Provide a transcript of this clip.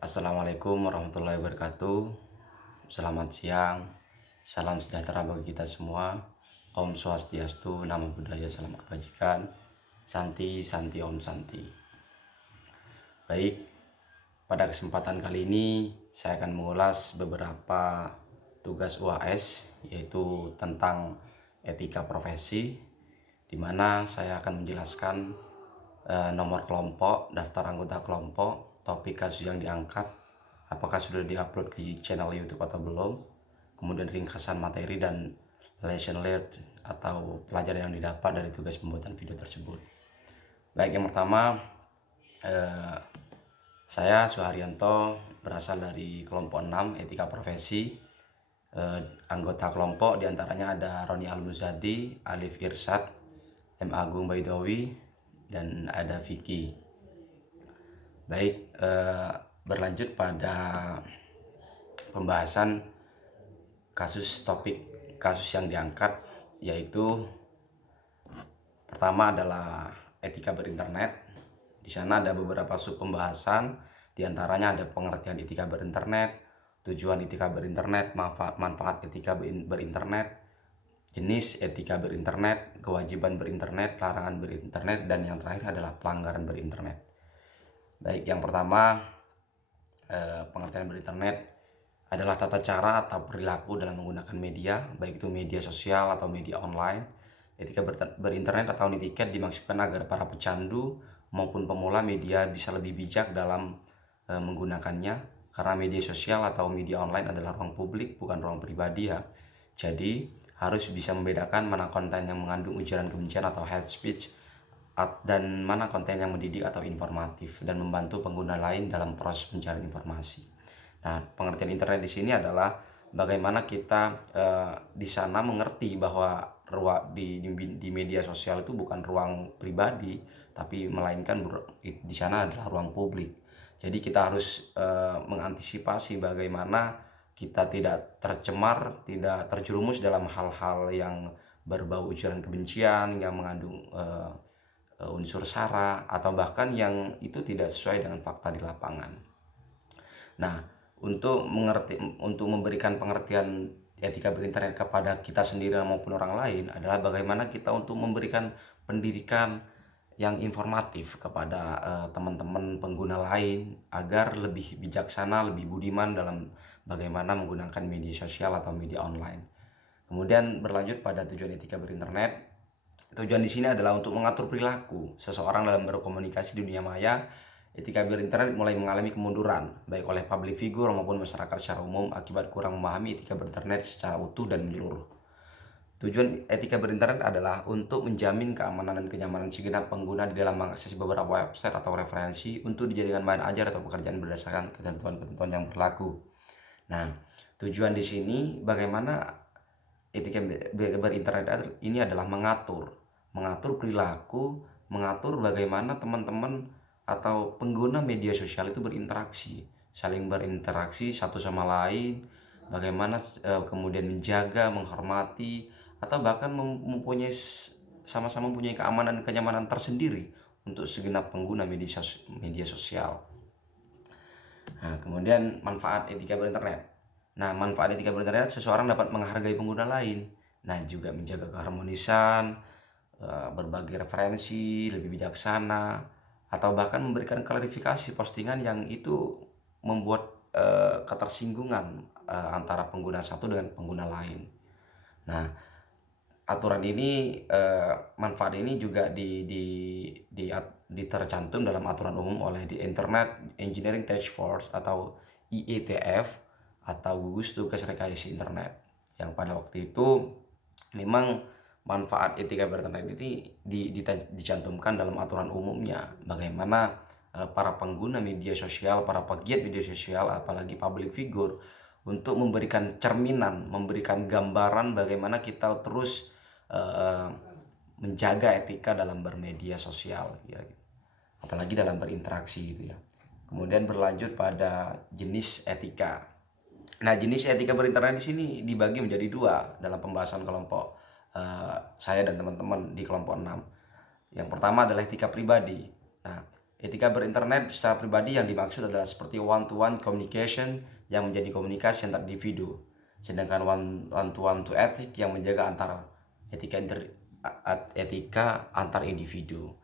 Assalamualaikum warahmatullahi wabarakatuh. Selamat siang. Salam sejahtera bagi kita semua. Om Swastiastu, Namo Buddhaya, salam kebajikan. Santi, Santi, Om Santi. Baik, pada kesempatan kali ini saya akan mengulas beberapa tugas UAS, yaitu tentang etika profesi, di mana saya akan menjelaskan nomor kelompok, daftar anggota kelompok, topik kasus yang diangkat, apakah sudah diupload di channel YouTube atau belum, kemudian ringkasan materi dan lesson learned atau pelajaran yang didapat dari tugas pembuatan video tersebut. Baik, yang pertama, saya Suharyanto, berasal dari kelompok 6 etika profesi. Anggota kelompok diantaranya ada Roni Al-Muzadi, Alif Irsad, M. Agung Baidowi, dan ada Vicky. Baik, berlanjut pada pembahasan kasus yang diangkat, yaitu pertama adalah etika berinternet. Di sana ada beberapa sub pembahasan, diantaranya ada pengertian etika berinternet, tujuan etika berinternet, manfaat etika berinternet, jenis etika berinternet, kewajiban berinternet, larangan berinternet, dan yang terakhir adalah pelanggaran berinternet. Baik, yang pertama, pengertian berinternet adalah tata cara atau perilaku dalam menggunakan media, baik itu media sosial atau media online. Etika berinternet atau netiquette dimaksudkan agar para pecandu maupun pemula media bisa lebih bijak dalam menggunakannya, karena media sosial atau media online adalah ruang publik, bukan ruang pribadi ya. Jadi harus bisa membedakan mana konten yang mengandung ujaran kebencian atau hate speech, dan mana konten yang mendidik atau informatif, dan membantu pengguna lain dalam proses pencarian informasi. Nah, pengertian internet di sini adalah bagaimana kita di sana mengerti bahwa di media sosial itu bukan ruang pribadi, tapi melainkan di sana adalah ruang publik. Jadi kita harus mengantisipasi bagaimana kita tidak tercemar, tidak terjerumus dalam hal-hal yang berbau ujaran kebencian, yang mengandung unsur sara, atau bahkan yang itu tidak sesuai dengan fakta di lapangan. Nah, untuk memberikan pengertian etika berinternet kepada kita sendiri maupun orang lain adalah bagaimana kita untuk memberikan pendidikan yang informatif kepada teman-teman pengguna lain agar lebih bijaksana, lebih budiman dalam bagaimana menggunakan media sosial atau media online. Kemudian berlanjut pada tujuan etika berinternet. Tujuan di sini adalah untuk mengatur perilaku seseorang dalam berkomunikasi di dunia maya. Etika berinternet mulai mengalami kemunduran, baik oleh public figure maupun masyarakat secara umum, akibat kurang memahami etika berinternet secara utuh dan menyeluruh. Tujuan etika berinternet adalah untuk menjamin keamanan dan kenyamanan segenap pengguna di dalam mengakses beberapa website atau referensi untuk dijadikan bahan ajar atau pekerjaan berdasarkan ketentuan-ketentuan yang berlaku. Nah, tujuan di sini bagaimana etika berinternet ini adalah mengatur perilaku, mengatur bagaimana teman-teman atau pengguna media sosial itu saling berinteraksi satu sama lain, bagaimana kemudian menjaga, menghormati, atau bahkan sama-sama mempunyai keamanan dan kenyamanan tersendiri untuk segenap pengguna media sosial. Nah, kemudian manfaat etika berinternet. Nah, manfaat etika berinternet, seseorang dapat menghargai pengguna lain. Nah, juga menjaga keharmonisan, berbagi referensi, lebih bijaksana, atau bahkan memberikan klarifikasi postingan yang itu membuat ketersinggungan antara pengguna satu dengan pengguna lain. Nah, aturan ini, manfaat ini juga tercantum dalam aturan umum oleh di Internet Engineering Task Force atau IETF, atau gugus tugas rekayasa internet, yang pada waktu itu memang manfaat etika berinternet ini dicantumkan dalam aturan umumnya, bagaimana para pengguna media sosial, para pegiat media sosial, apalagi public figure, untuk memberikan cerminan, memberikan gambaran bagaimana kita terus menjaga etika dalam bermedia sosial, ya, apalagi dalam berinteraksi gitu ya. Kemudian berlanjut pada jenis etika. Nah, jenis etika berinternet di sini dibagi menjadi dua dalam pembahasan kelompok saya dan teman-teman di kelompok 6. Yang pertama adalah etika pribadi. Nah, Etika berinternet secara pribadi yang dimaksud adalah seperti one-to-one communication yang menjadi komunikasi antar individu. Sedangkan one-to-one to ethic yang menjaga etika antar individu.